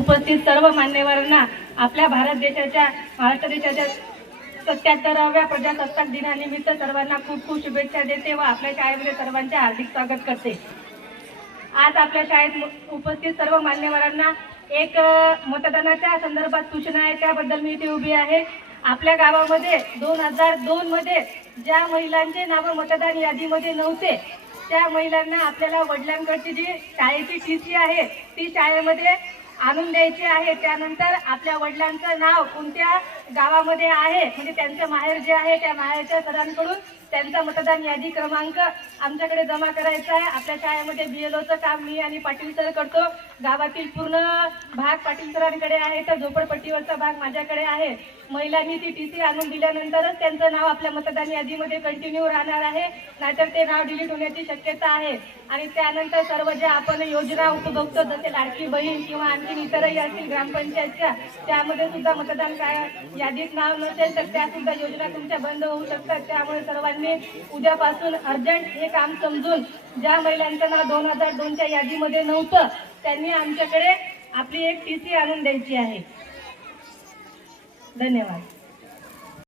उपस्थित सर्व मान्यवरांना आपल्या भारत देशाच्या महाराष्ट्र देशाच्या सत्याहत्तराव्या प्रजासत्ताक दिनानिमित्त सर्वांना खूप खूप शुभेच्छा देते व आपल्या शाळेमध्ये सर्वांचे हार्दिक स्वागत करते. आज आपल्या शाळेत उपस्थित सर्व मान्यवरांना एक मतदानाच्या संदर्भात सूचना आहे त्याबद्दल मी इथे उभी आहे. आपल्या गावामध्ये दोन हजार दोन मध्ये ज्या महिलांचे नाव मतदान यादीमध्ये नव्हते त्या महिलांना आपल्याला वडिलांकडची जी शाळेची टी सी आहे ती शाळेमध्ये आणून द्यायची आहे. त्यानंतर आपल्या वडिलांचं नाव कोणत्या गावामध्ये आहे? म्हणजे त्यांचं माहेर जे आहे त्या माहेरच्या सरांकडून त्यांचा मतदान यादी क्रमांक आमच्याकडे जमा करायचा आहे. आपल्या शाळेमध्ये बीएलओचं काम मी आणि पाटील सर करतो. गावातील पूर्ण भाग पाटील सरांकडे आहे. तर झोपडपट्टीवरचा भाग माझ्याकडे आहे. महिलांनी ती टी सी आणून दिल्यानंतरच त्यांचं नाव आपल्या मतदान यादीमध्ये कंटिन्यू राहणार आहे. नाहीतर ते नाव डिलीट होण्याची शक्यता आहे. आणि त्यानंतर सर्व ज्या आपण योजना उपभोगतो जसे लाडकी बहीण किंवा आणखी इतरही असतील ग्रामपंचायतच्या त्यामध्ये सुद्धा मतदान काय यादीत नाव नसेल तर त्या सुद्धा योजना तुमच्या बंद होऊ शकतात. त्यामुळे सर्वांनी उद्यापासून अर्जंट हे काम समजून ज्या महिलांचं नाव दोन हजार दोनच्या यादीमध्ये नव्हतं त्यांनी आमच्याकडे आपली एक टी सी आणून द्यायची आहे. धन्यवाद.